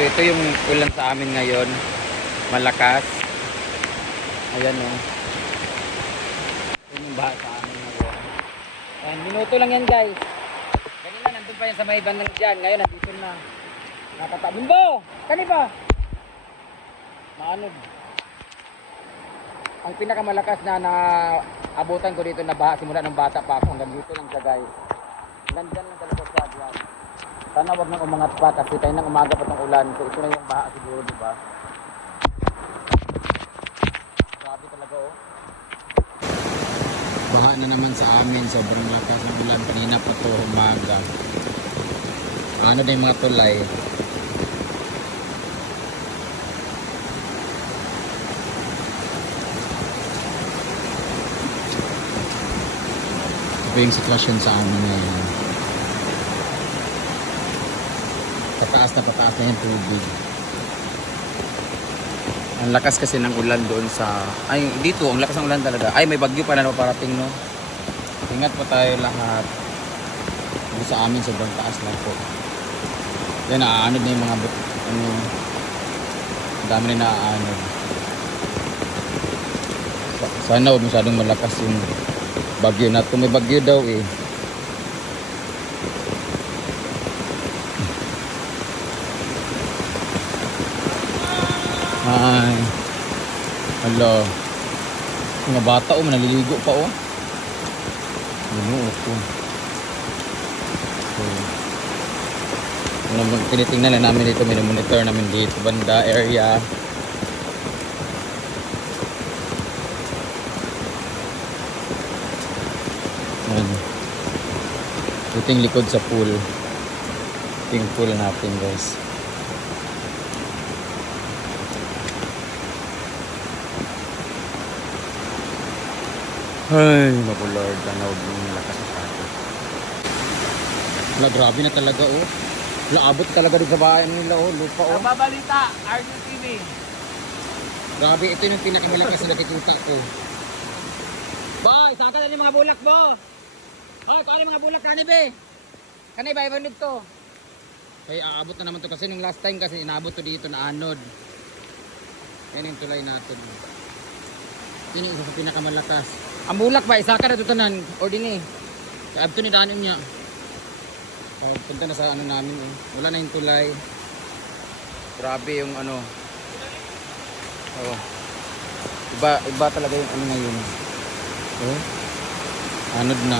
So ito yung ulan sa amin ngayon. Malakas. Ayan o. Yun yung baha sa amin ngayon. And minuto lang yan guys. Kanina nandun pa yan sa may bandang dyan. Ngayon nandito na. Nakatabundo! Kani ba? Maanod. Ang pinakamalakas na naabutan ko dito na baha simula ng bata pa ako hanggang dito lang siya guys. Hanggang lang talaga siya diyan. Sana wag nang umangat pa kasi tayo nang umaga pa tong ulan. So ito na yung baha siguro, di ba? Grabe talaga oh. Baha na naman sa amin, sobrang lakas ng ulan kanina pa to umaga. Ano na yung mga tulay? Ito yung sitwasyon sa amin ngayon. Pataas na yung tubig. Ang lakas kasi ng ulan doon sa... Ay, dito, ang lakas ng ulan talaga. Ay, may bagyo pa na parating, no? Ingat po tayo lahat. Dito sa amin, sobrang taas lang po. Yan, naaanod na yung mga... Ano, dami na naaanod. Sana huwag masyadong malakas yung bagyo na. Kung may bagyo daw eh. Ay. Hello. Mga bata oh, naliligo pa oh. Ano ko. So, tinitingnan na namin dito, monitor namin dito banda area. Ito yung likod sa pool. Ito yung pool natin guys. Ay, mapulord. Tanaw yung lakas ng pati. Wala, grabe na talaga oh. Wala, abot talaga din sa bahay nila oh. Lupa oh. Nababalita, Arjun TV. Grabe, ito yung pinakamalakas na nakikita ko. Boy, saan ka na yung mga bulak mo? Hoy, kung ano yung mga bulak kani be? Kani ba, ibang to? Kaya aabot na naman to kasi nung last time kasi inaabot to dito na anod. Yan yung tulay natin. Yan yung isa sa pinakamalakas. Ang bulak ba, isa ka na ito tanan, or din eh. Kaab to ni daanin niya. Oh, punta na sa ano namin eh. Wala na yung tulay. Grabe yung ano. Oh. Iba talaga yung ano ngayon. Oh. Anod na.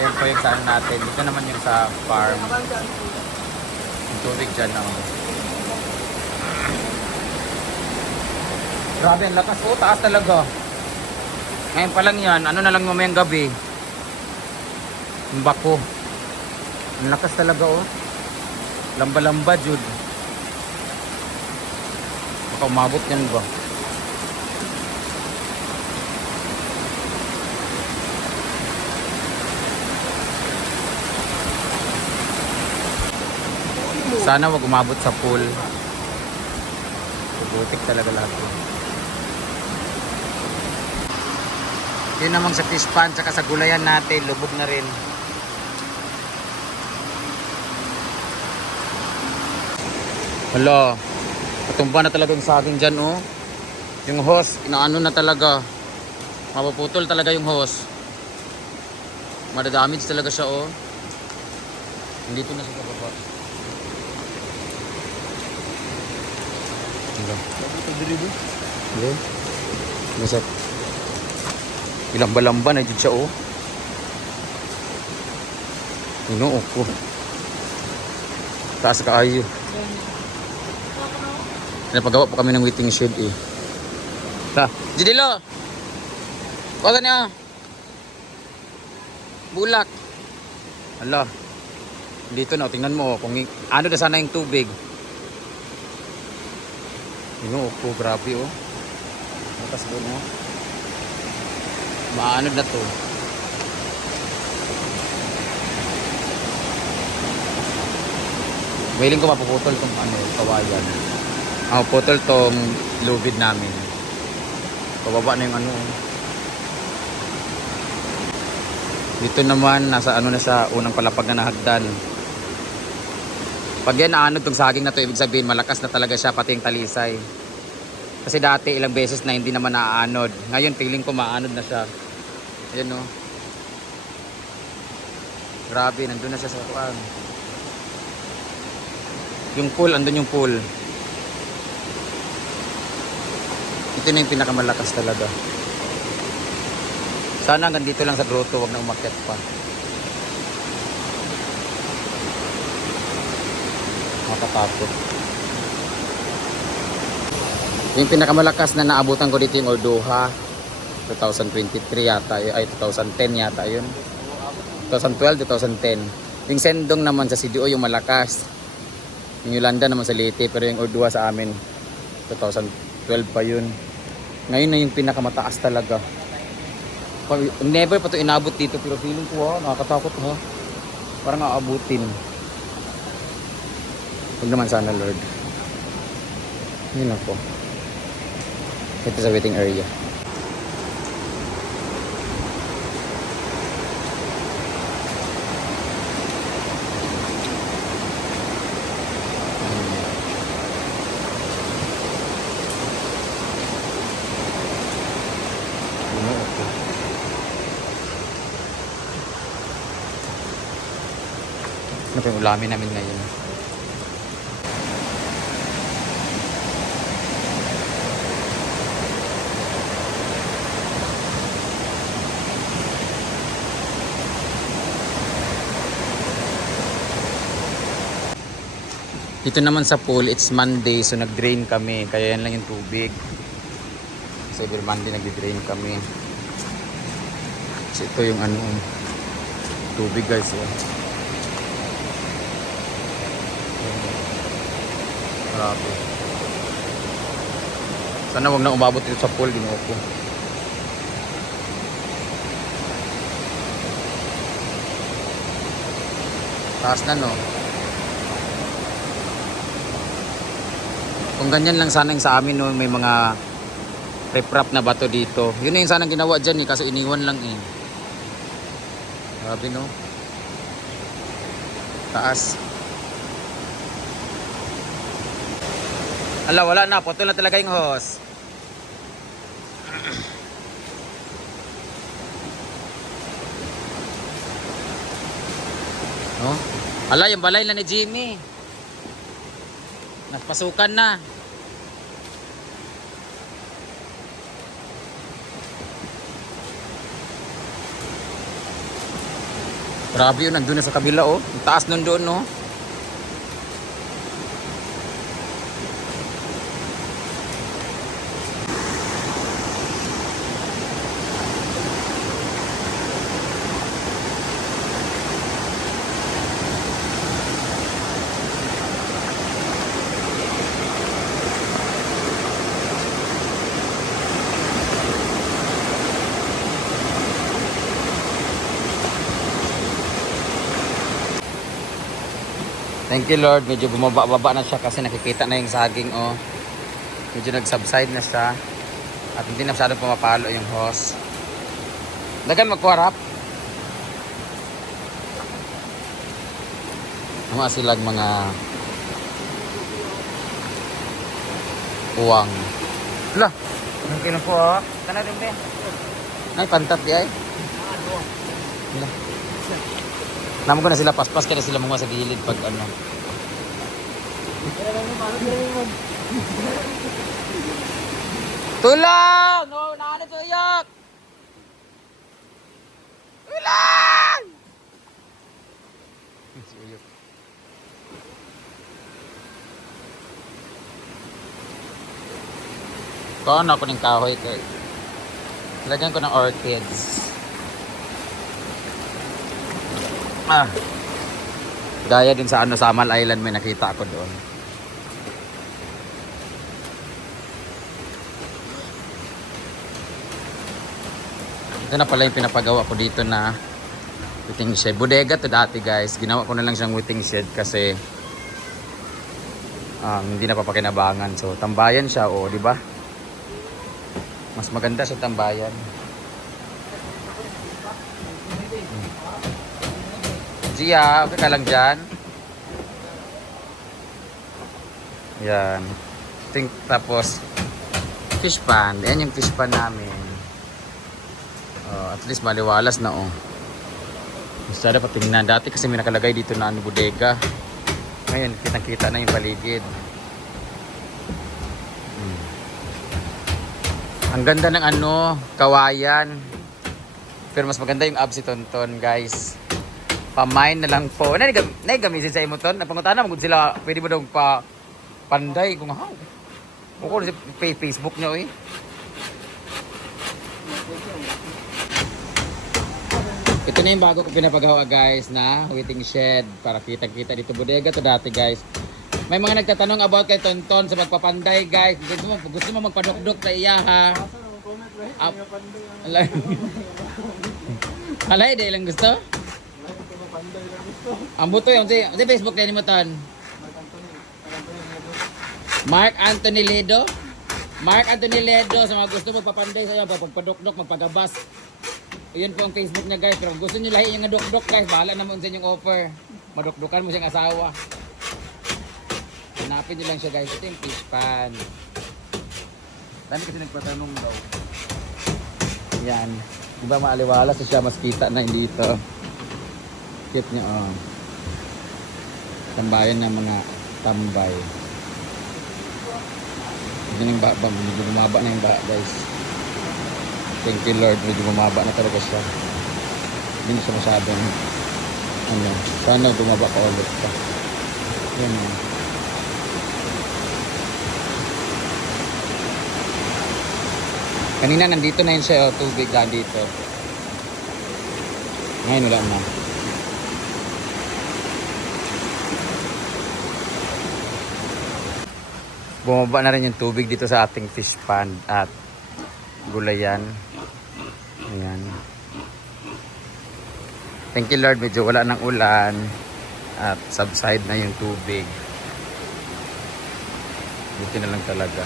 Ayan po yung saan natin. Dito naman yung sa farm. Yung tubig dyan oh. Grabe ang lakas. Oh, taas talaga. Ngayon pa lang yan. Ano na lang mamayang gabi. Yung bako. Ang lakas talaga oh. Lamba-lamba jud. Baka umabot yan ba? Sana wag umabot sa pool. Butik talaga lahat yun. Yun namang sa fish pan tsaka sa gulayan natin, lubog na rin. Hala, patumba na talaga yung saging dyan oh. Yung hose, inaano na talaga. Mapuputol talaga yung hose. Madadamage talaga siya oh. Nandito na siya sa baba. Masap. Ilamba-lamba na dyan siya oh. Ino ko. Taas kaayo. Napagawa pa kami ng waiting shed eh. Ta, Jidilo. Kuha niya. Bulak. Hala. Dito na, tingnan mo kung ano na sana yung tubig. Ino ko, grabe oh. Matas doon oh. Maanod na to. Willing ko mapuputol tong ano, kawayan. Putol tong lubid namin. Pababa na yung ano. Dito naman nasa ano na sa unang palapag na hagdan. Pag yan naanod tong saging na to, ibig sabihin malakas na talaga siya, pati yung talisay. Kasi dati ilang beses na hindi naman naaanod. Ngayon feeling ko maanod na siya. Ayan o. Grabe, nandun na siya sa kuan. Yung pool, andun yung pool. Ito na yung pinakamalakas talaga. Sana hanggang dito lang sa grotto, wag na umakyat pa. Makatakot. Yung pinakamalakas na naabutan ko dito yung Orduha. 2023 yata, ay 2010 yata yun. 2012, 2010. Yung Sendong naman sa CDO yung malakas. Yung Yolanda naman sa Leyte, pero yung Orduha sa amin 2012 pa yun. Ngayon na yung pinakamataas talaga. Never pa ito inabot dito, pero feeling ko nakakatakot ha. Parang aabutin. Huwag naman sana, Lord. Yun ako. Ito sa waiting area. Ano pa yung ulamin namin ngayon? Dito naman sa pool, it's Monday, so nag-drain kami. Kaya yan lang yung tubig. So every Monday nag-drain kami. So ito yung tubig guys. Grabe. Sana wag na umabot dito sa pool, Ginoo ko. Taas na no. Kung ganyan lang sana yung sa amin no, may mga riprap na bato dito. Yun na yung sana ginawa dyan eh, kasi iniwan lang eh. Grabe no. Taas. Ala, wala na. Putol na talaga yung hose. No? Ala, yung balay na ni Jimmy. Nagpasukan na. Grabe yun, nandun na sa kabila oh. Ang taas nun doon no. Thank you Lord, medyo bumaba-baba na siya kasi nakikita na yung saging oh. Medyo nag-subside na siya. At hindi na masyadong pumapalo yung hose. Dagan magkuharap. Mga silag mga uwang. Hala, ang kilo po oh. Kana din ba? Ay, pantat di ay. Hala. Naman ko na sila paspas kaya sila mga sa gilid pag ano. Tulang! No, naanit uyak! Tulang! Si Uyok. Kaon ako ng kahoy kay. Lagyan ko ng orchids. Gaya din sa Samal Island may nakita ako doon. Ito na pala yung pinapagawa ko dito na waiting shed. Bodega to dati guys. Ginawa ko na lang siyang waiting shed kasi hindi na papakinabangan. So tambayan siya di ba? Mas maganda sa tambayan. Gia, okay ka lang dyan? Yan. Tapos, fish pan. Yan yung fish pan namin. At least maliwalas na oh. Gusto na patingnan. Dati kasi may nakalagay dito na bodega. Ngayon, kitang-kita na yung paligid. Ang ganda ng kawayan. Pero mas maganda yung abs si Tonton, guys. Pamain na lang po. Naigamisin sa imo ton. Napangutan na, magod sila. Pwede mo daw pa panday kung how. Bukod sa Facebook nyo eh. Ito na yung bago ko pinapagawa guys na waiting shed para kita-kita dito bodega to dati guys. May mga nagtatanong about kay Tonton sa magpapanday guys. Gusto mo magpadokdok sa iya ha. Alay, di lang gusto? Ang buto yun. Sa Facebook na mo ton. Mark Anthony Ledo. Mark Anthony Ledo sa mga gusto magpapanday sa iyo, magpadokdok, magpagabas. Yun po ang Facebook niya guys. Pero gusto nyo lahi yung dokdok guys, bahala naman sa inyong offer. Madokdokan mo siyang asawa. Hanapin nyo lang siya guys. Ito yung fish pan. Dami kasi nagpatanong daw. Yan. Diba maaliwala siya mas kita na dito. Cute niya oh. Tambayan ng mga tambay. Medyo bumaba na yung ba guys. Thank you Lord, medyo bumaba na talaga siya. Hindi na siya masyadong sana bumaba ka ulit pa. Yan o. Kanina nandito na yun siya, tubig lang dito. Ngayon wala na. Bumaba na rin yung tubig dito sa ating fish pond at gulayan. Ayan. Thank you Lord, medyo wala ng ulan at subside na yung tubig. Buti na lang talaga.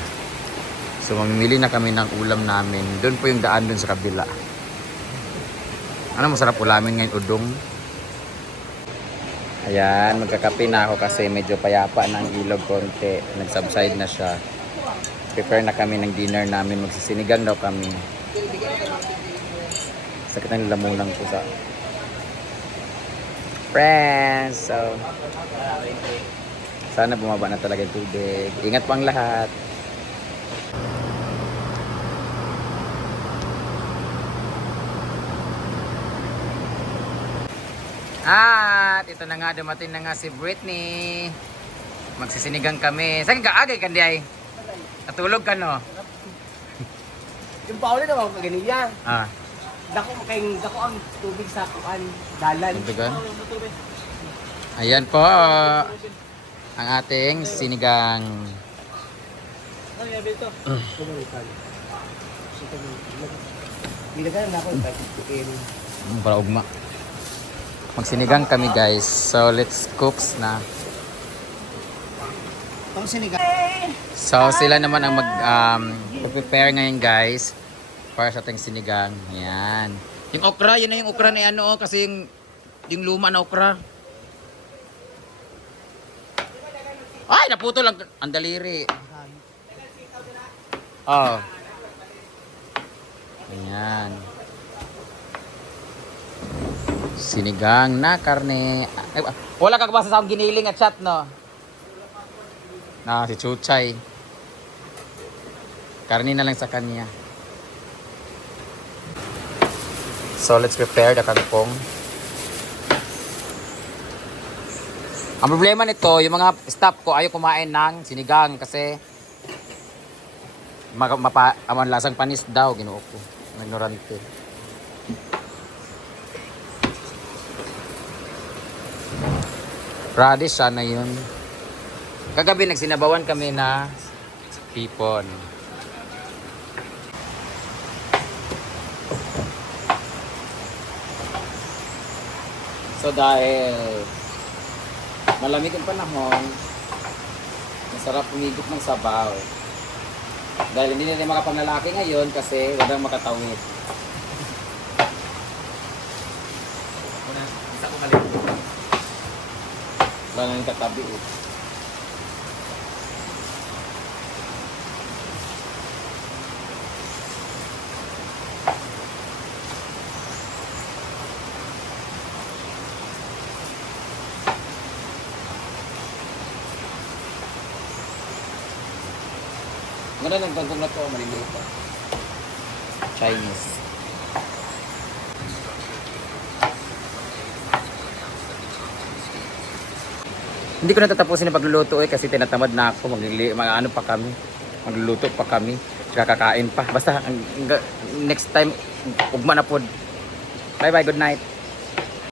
So mamimili na kami ng ulam namin. Doon po yung daan doon sa kabila. Ano masarap ulamin ngayon? Udong. Ayan, magkakape na ako kasi medyo payapa na ang ilog konti. Nag-subside na siya. Prepare na kami ng dinner namin. Magsisinigang daw kami. Sakit ng lamunan ko sa friends. So, sana bumaba na talaga yung tubig. Ingat pang lahat. At ito na nga, dumating na nga si Britney. Magsisinigang kami. Saan ka agay kandi ay? Natulog ka no? Yung pauli naman ko ganyan. Dako ang tubig sa kuan, dalan. Tubigan? Ayan po. Ang ating sinigang. Ano yan dito? Nilagan na ako Para ugma. Magsinigang kami guys. So let's cook na. Pang sinigang. So sila naman ang prepare ngayon guys para sa ating sinigang. Ayan. Yung okra, yun na yung okra na ano kasi yung luma na okra. Ay, naputo lang ang daliri. Oh. Ayan. Sinigang na karne. Ay, wala ka basa sa akong giniling at chat no. Si Chuchay. Karne na lang sa kanya. So let's prepare the kangkong. Ang problema nito, yung mga staff ko ayaw kumain ng sinigang kasi aman lasang panis daw ginuo ko. Ignorante. Radish sana yun. Kagabi nagsinabawan kami na hipon. So dahil malamig ang panahon, masarap humigop ng sabaw. Dahil hindi nila makapanglalaki ngayon kasi walang makatawid. Isa ko mali. Wala nang katabi eh. Wala nang bangkong na to, maliliit pa. Chinese. Hindi ko natatapusin yung pagluluto kasi tinatamad na ako. Ano pa kami. Magluluto pa kami. Tsaka kakain pa. Basta next time, ugma na po. Bye bye, good night.